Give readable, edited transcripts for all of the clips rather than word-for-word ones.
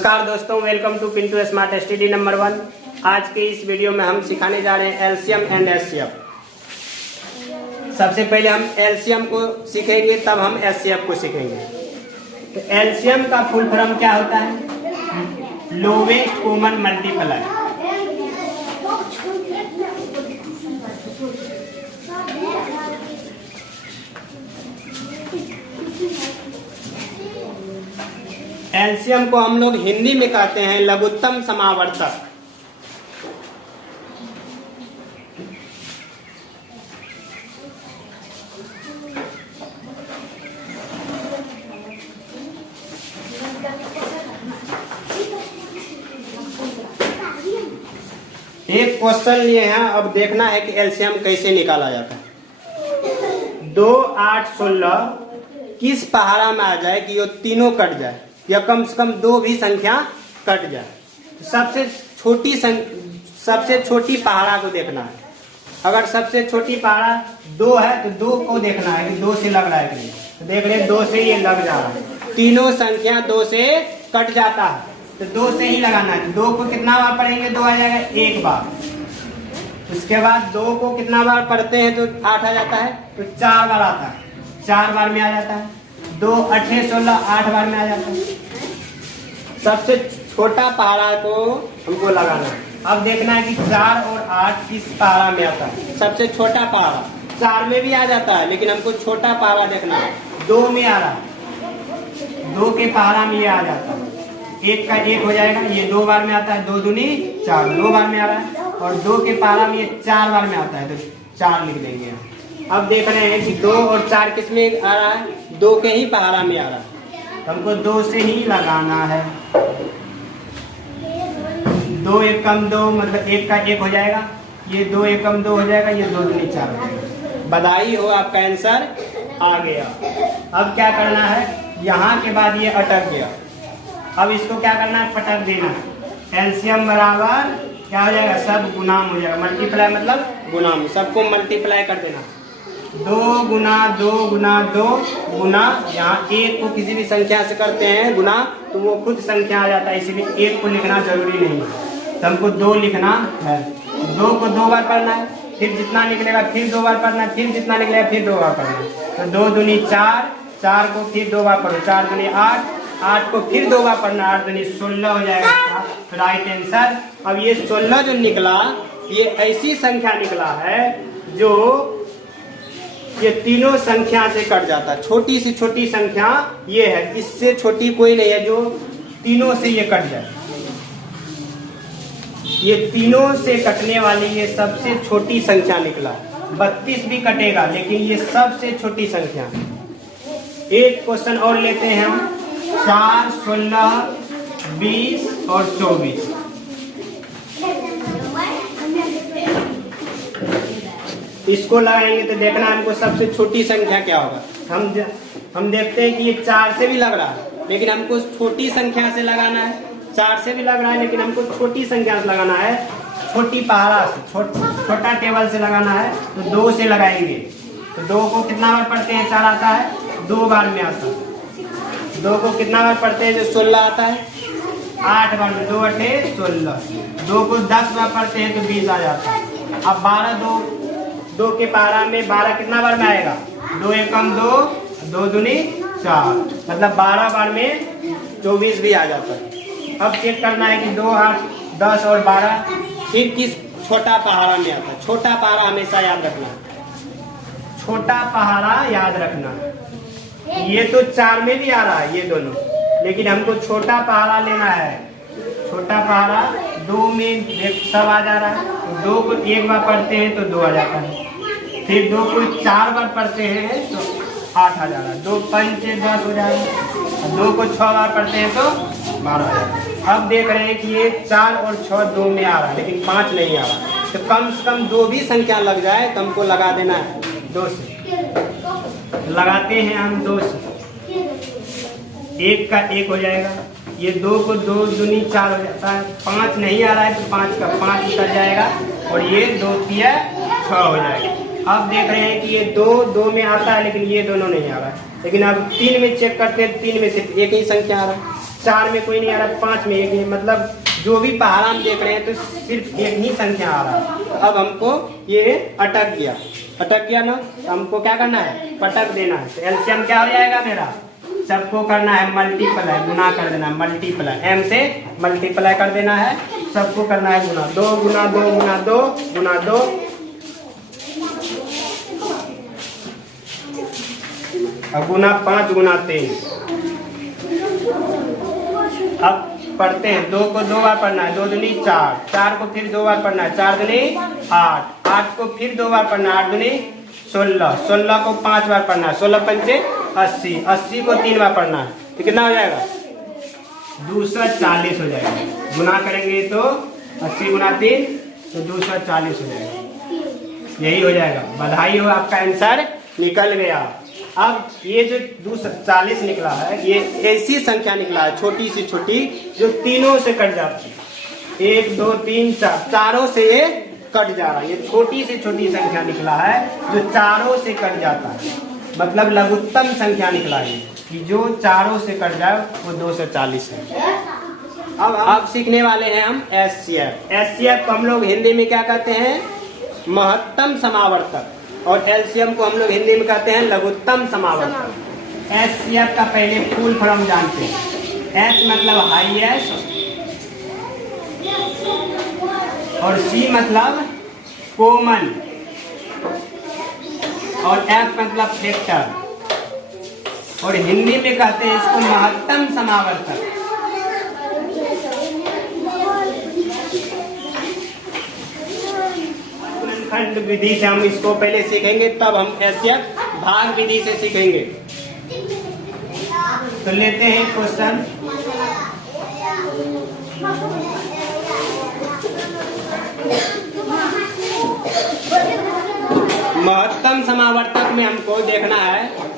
नमस्कार दोस्तों, welcome to Pintu smart study number 1। आज के इस वीडियो में हम सिखाने जा रहे हैं एलसीएम एंड एचसीएफ। सबसे पहले हम एलसीएम को सीखेंगे, तब हम एचसीएफ को सीखेंगे। तो एलसीएम का फुल फॉर्म क्या होता है? Lowest common multiply. एलसीएम को हम लोग हिंदी में कहते हैं लघुत्तम समावर्तक। एक क्वेश्चन लिए हैं, अब देखना है कि एलसीएम कैसे निकाला जाता है। 2, 8, 16 किस पहाड़ा में आ जाए कि ये तीनों कट जाए या कम से कम दो भी संख्या कट जाए। सबसे छोटी पहाड़ा को देखना है। अगर सबसे छोटी पहाड़ा 2 है तो 2 को देखना है कि 2 से लग रहा है कि नहीं। तो देख रहे 2 से ये लग जा रहा है। तीनों संख्या 2 से कट जाता है तो 2 से ही लगाना है। 2 को कितना बार पढ़ेंगे? 2 आ जाएगा एक बार। उसके बाद 2 को कितना बार पढ़ते हैं तो 8 आ जाता है, तो 4 बार आता है, 4 बार में आ जाता है। 2, 8, 16 8 बार में आ जाता है। सबसे छोटा पहाड़ा को हमको लगाना है। अब देखना है कि 4 और 8 किस पहाड़ा में आता है। सबसे छोटा पहाड़ा 4 में भी आ जाता है, लेकिन हमको छोटा पहाड़ा देखना है। 2 में आ रहा है, 2 के पहाड़ा में ये आ जाता है। 1 का 1 हो जाएगा, ये 2 बार में आता है। 2 दूनी 4, 2 बार में आ रहा है। और 2 के पहाड़ा में ये 4 बार में आता है, तो 4 लिख देंगे। अब देख रहे हैं कि 2 और 4 किस में आ रहा है? 2 के ही पहाड़ा में आ रहा है, हमको 2 से ही लगाना है। 2 1 कम 2 मतलब 1 का 1 हो जाएगा, ये 2 1 कम 2 हो जाएगा, ये 2 दूनी 4 हो जाएगा। बधाई हो, आपका आंसर आ गया। अब क्या करना है? यहाँ के बाद ये अटक गया, अब इसको क्या करना है? पटक देना है। एलसीएम बराबर क्या हो जाएगा? सब गुणाम हो जाएगा। मल्टीप्लाई मतलब गुणाम, सबको मल्टीप्लाई कर देना। 2 गुना 2 गुना 2 गुना, यहाँ 1 को किसी भी संख्या से करते हैं गुना तो वो खुद संख्या आ जाता है, इसीलिए 1 को लिखना जरूरी नहीं है। तो हमको 2 लिखना है। 2 को 2 बार पढ़ना है, फिर जितना निकलेगा फिर 2 बार पढ़ना है, फिर जितना निकलेगा फिर 2 बार पढ़ना है। तो 2 दूनी 4, 4 को फिर 2 बार पढ़ो, 4 दूनी 8, 8 को फिर 2 बार पढ़ना, 8 दूनी 16 हो जाएगा राइट आंसर। अब ये 16 जो निकला, ये ऐसी संख्या निकला है जो ये तीनों संख्या से कट जाता है। छोटी से छोटी संख्या ये है, इससे छोटी कोई नहीं है जो तीनों से ये कट जाए। ये तीनों से कटने वाली ये सबसे छोटी संख्या निकला। 32 भी कटेगा, लेकिन ये सबसे छोटी संख्या। एक क्वेश्चन और लेते हैं हम। 4, 16, 20 और 24। इसको लगाएंगे तो देखना हमको सबसे छोटी संख्या क्या होगा। हम देखते हैं कि ये 4 से भी लग रहा है, लेकिन हमको छोटी संख्या से लगाना है। 4 से भी लग रहा है, लेकिन हमको छोटी संख्या से लगाना है। छोटी पहाड़ा से, छोटा टेबल से लगाना है, तो 2 से लगाएंगे। तो 2 को कितना बार पढ़ते हैं? 4 आता है, 2 बार में आता है। 2 को कितना बार पढ़ते हैं? जो 16 आता है, 8 बार में। 2 8 16। 2 को 10 बार पढ़ते हैं तो 20 आ जाता है। अब 12 2 के पहाड़ा में 12 कितना बार में आएगा? 2 1 कम 2, 2 दूनी 4, मतलब 12 बार में 24 भी आ जाता है। अब चेक करना है कि 2 8 10 और 12 फिर किस छोटा पहाड़ा में आता है। छोटा पहाड़ा हमेशा याद रखना, छोटा पहाड़ा याद रखना। ये तो 4 में भी आ रहा है ये दोनों, लेकिन हमको छोटा पहाड़ा लेना है। छोटा पहाड़ा 2 में सब आ जा रहा है, तो 2 को 1 बार पढ़ते हैं तो 2 आ जाता है। फिर 2 को 4 बार पढ़ते हैं तो 8 आ जा रहा है। 2 5 10 हो जाएगा। 2 को 6 बार पढ़ते हैं तो 12 आ जाएगा। अब देख रहे हैं कि ये 4 और 6 2 में आ रहा है, लेकिन 5 नहीं आ रहा। तो कम से कम 2 भी संख्या लग जाए तो हमको लगा देना है 2 से। लगाते हैं हम 2 से, 1 का 1 हो जाएगा। ये 2 को 2 दूनी 4 हो जाता है। 5 नहीं आ रहा है तो 5 का 5 निकल जाएगा, और ये 2 3 6 हो जाएगा। अब देख रहे हैं कि ये 2 में आता है, लेकिन ये दोनों नहीं आ रहा है। लेकिन अब 3 में चेक करते हैं, 3 में सिर्फ एक ही संख्या आ रहा है। 4 में कोई नहीं आ रहा, 5 में एक नहीं, मतलब जो भी पहाड़ा हम देख रहे हैं तो सिर्फ एक ही संख्या आ रहा है। अब हमको ये अटक गया ना, तो हमको क्या करना है, पटक देना है। तो एलसीएम क्या हो जाएगा मेरा, सबको करना है मल्टीप्लाई, गुना कर देना है, मल्टीप्लाई, m से मल्टीप्लाई कर देना है, सबको करना है गुना, 2 गुना 2 गुना 2 गुना 2, और गुना 5 गुना 3। अब पढ़ते हैं, 2 को 2 बार पढ़ना है, 2 दूनी 4, 4 को फिर 2 बार पढ़ना है, 4 दूनी 8, 8 को फिर 2 बार पढ़ना है, 8 दूनी 16, 16 को 5 बार पढ़ना है, 16 पंचे 80, 80 को 3 बार पढ़ना है, तो कितना हो जाएगा, 240 हो जाएगा। गुना करेंगे तो 80 गुना 3 तो 240 हो जाएगा, यही हो जाएगा। बधाई हो, आपका आंसर निकल गया। अब ये जो 240 निकला है, ये ऐसी संख्या निकला है छोटी से छोटी जो तीनों से कट जाती है, 1 2 3 4, चारों से ये कट जा रहा है। ये छोटी से छोटी संख्या निकला है जो चारों से कट जाता है, मतलब लघुत्तम संख्या निकला है कि जो चारों से कट जाए वो 240 है। अब सीखने वाले हैं हम एचसीएफ। एचसीएफ को हम लोग हिंदी में क्या कहते हैं, महत्तम समावर्तक, और एलसीएम को हम लोग हिंदी में कहते हैं लघुत्तम समावर्तक। एचसीएफ का पहले फुल फॉर्म जानते हैं। एच मतलब हाईएस्ट, और सी मतलब कॉमन, और एफ मतलब फैक्टर, और हिंदी में कहते हैं इसको महत्तम समावर्तक। खंड विधि से हम इसको पहले सीखेंगे, तब हम एचसीएफ भाग विधि से सीखेंगे। तो लेते हैं क्वेश्चन। महत्तम समावर्तक में हमको देखना है,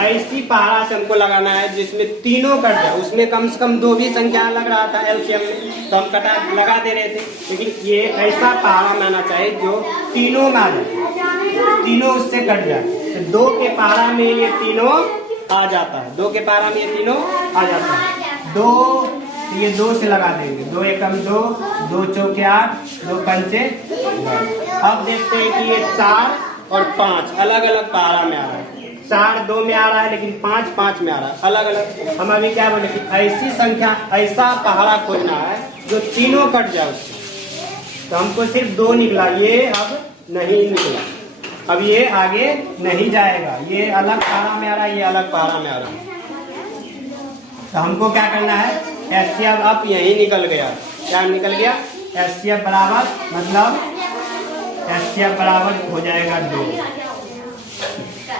ऐसी पहाड़ा से हमको लगाना है जिसमें तीनों कट जाए। उसमें कम से कम 2 भी संख्या लग रहा था एलसीएम में, तो हम कटा लगा दे रहे थे, लेकिन ये ऐसा पहाड़ा में आना चाहिए जो तीनों में आ जाए, तीनों उससे कट जाए। तो 2 के पहाड़ा में ये तीनों आ जाता है, 2 के पहाड़ा में ये तीनों आ जाता है। 2 ये 2 से लगा देंगे, 2 एकम 2, 2 चौके 8, 2 पंचे 10। अब देखते हैं कि ये 4 और 5 अलग अलग पहाड़ा में आ रहा है। 4 2 में आ रहा है, लेकिन 5 5 में आ रहा है, अलग अलग। हम अभी क्या बोले कि ऐसी संख्या, ऐसा पहाड़ा खोजना है जो तीनों कट जाए उससे। तो हमको सिर्फ 2 निकला, ये अब नहीं निकला, अब ये आगे नहीं जाएगा। ये अलग पहाड़ा में आ रहा है, ये अलग पहाड़ा में आ रहा है। तो हमको क्या करना है, एचसीएफ अब यही निकल गया। क्या निकल गया, एचसीएफ बराबर, मतलब एचसीएफ बराबर हो जाएगा 2।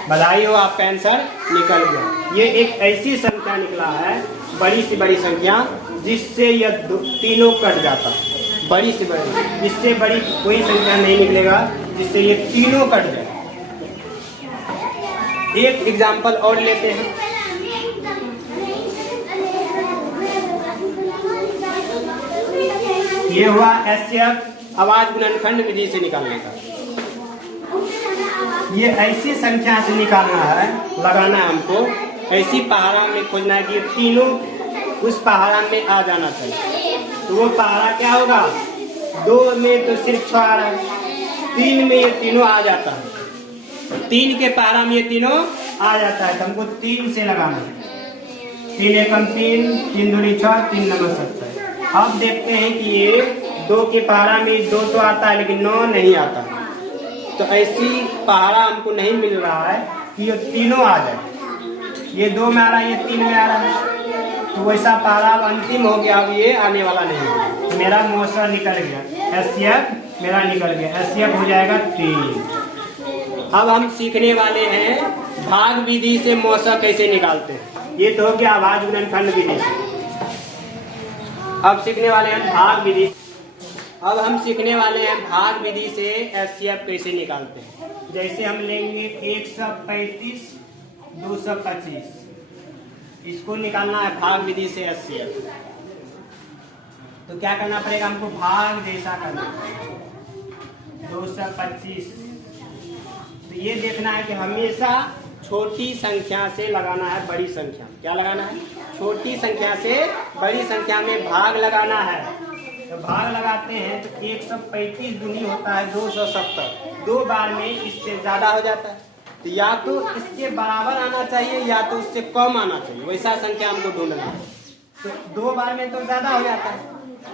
बधाई हो, आपका आंसर निकल गया। ये एक ऐसी संख्या निकला है, बड़ी से बड़ी संख्या, जिससे यह तीनों कट जाता है। बड़ी से बड़ी, इससे बड़ी कोई संख्या नहीं निकलेगा जिससे ये तीनों कट जाए। एक एग्जाम्पल और लेते हैं। ये हुआ एचसीएफ आवाज गुणनखंड विधि से निकालने का। ये ऐसी संख्या से निकालना है, लगाना है हमको, ऐसी पहाड़ा में खोजना है कि तीनों उस पहाड़ा में आ जाना चाहिए। तो वो पहाड़ा क्या होगा, 2 में तो सिर्फ 6 आ रहा है, 3 में ये तीनों आ जाता है, 3 के पहाड़ा में ये तीनों आ जाता है। तो हमको 3 से लगाना है, 3 एकम 3, 3 दूनी 6, 3 नंबर 70। अब देखते हैं कि ये 2 के पहाड़ा में 2 तो आता है, लेकिन 9 नहीं आता। तो ऐसी पहाड़ा हमको नहीं मिल रहा है कि ये तीनों आ जाए। ये 2 में आ रहा है, ये 3 में आ रहा है, तो वैसा पहाड़ा अंतिम हो गया, अब ये आने वाला नहीं है। मेरा मौसा निकल गया, एचसीएफ मेरा निकल गया, एचसीएफ हो जाएगा 3। अब हम सीखने वाले हैं भाग विधि से मौसा कैसे निकालते हैं। ये तो हो गया आवाज गुणनखंड विधि से। अब सीखने वाले हैं भाग विधि। अब हम सीखने वाले हैं भाग विधि से एचसीएफ कैसे निकालते हैं। जैसे हम लेंगे 135 225, इसको निकालना है भाग विधि से एचसीएफ। तो क्या करना पड़ेगा, हमको भाग जैसा करना है 225। तो ये देखना है कि हमेशा छोटी संख्या से लगाना है बड़ी संख्या। क्या लगाना है, छोटी संख्या से बड़ी संख्या में भाग लगाना है। तो भाग लगाते हैं तो 135 दूनी होता है 270, 2 बार में इससे ज्यादा हो जाता है। तो या तो इसके बराबर आना चाहिए या तो उससे कम आना चाहिए, वैसा संख्या हमको ढूंढना है। तो 2 बार में तो ज्यादा हो जाता है,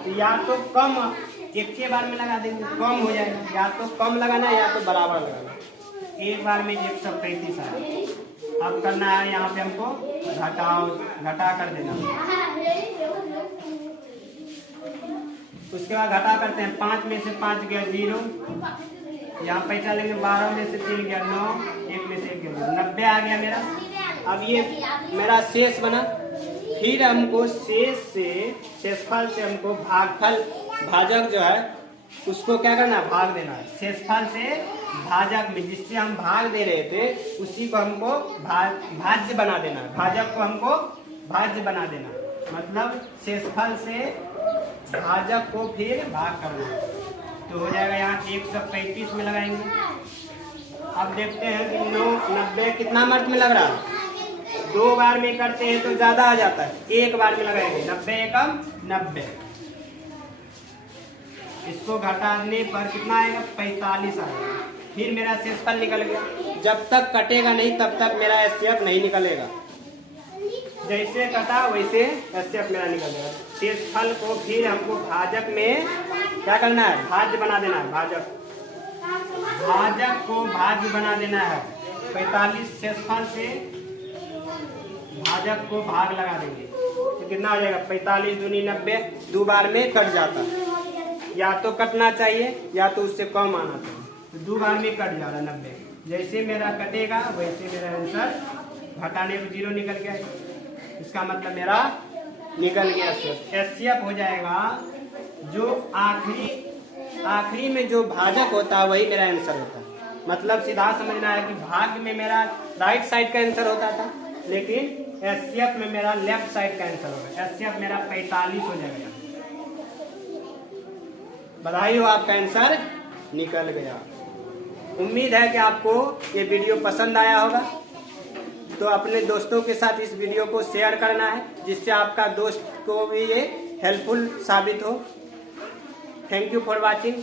तो या तो कम एक के बार में लगा देंगे, कम हो जाएगा। या तो कम लगाना या तो बराबर लगाना। एक बार में 135 आया। अब करना है यहाँ पे हमको घटा कर देना। उसके बाद घटा करते हैं, 5 में से 5 गया 0, यहाँ पैसा लेंगे 12 में से 3 गया 9, 1 में से 1 गया 90 आ गया मेरा। अब ये मेरा शेष बना। फिर हमको शेषफल से हमको भागफल भाजक जो है उसको क्या करना है, भाग देना है। शेषफल से भाजक में जिससे हम भाग दे रहे थे उसी को हमको भाज्य बना देना है। भाजक को हमको भाज्य बना देना, मतलब शेषफल से भाजक को फिर भाग करना है। तो हो जाएगा यहाँ 135 में लगाएंगे। अब देखते हैं कि 90 कितना मर्द में लग रहा है। 2 बार में करते हैं तो ज्यादा आ जाता है, 1 बार में लगाएंगे। 90 एकम 90, इसको घटाने पर कितना आएगा, 45 आएगा। फिर मेरा शेषफल निकल गया। जब तक कटेगा नहीं तब तक मेरा एचसीएफ नहीं निकलेगा। जैसे कटा वैसे एचसीएफ मेरा निकल गया। शेषफल को फिर हमको भाजक में क्या करना है, भाज्य बना देना है। भाजक को भाज्य बना देना है। 45 शेषफल से भाजक को भाग लगा देंगे तो कितना हो जाएगा, 45 दूनी 90, 2 बार में कट जाता है। या तो कटना चाहिए या तो उससे कम आना चाहिए। तो 2 बार में कट जा रहा है 90। जैसे मेरा कटेगा वैसे मेरा आंसर, घटाने पर 0 निकल गया, इसका मतलब मेरा निकल गया एचसीएफ हो जाएगा। जो आखिरी में जो भाजक होता है वही मेरा आंसर होता है। मतलब सीधा समझना है कि भाग में मेरा राइट साइड का आंसर होता था, लेकिन एचसीएफ में मेरा लेफ्ट साइड का आंसर होगा। एचसीएफ मेरा 45 हो जाएगा। बधाई हो, आपका आंसर निकल गया। उम्मीद है कि आपको ये वीडियो पसंद आया होगा। तो अपने दोस्तों के साथ इस वीडियो को शेयर करना है, जिससे आपका दोस्त को भी ये हेल्पफुल साबित हो। Thank you for watching.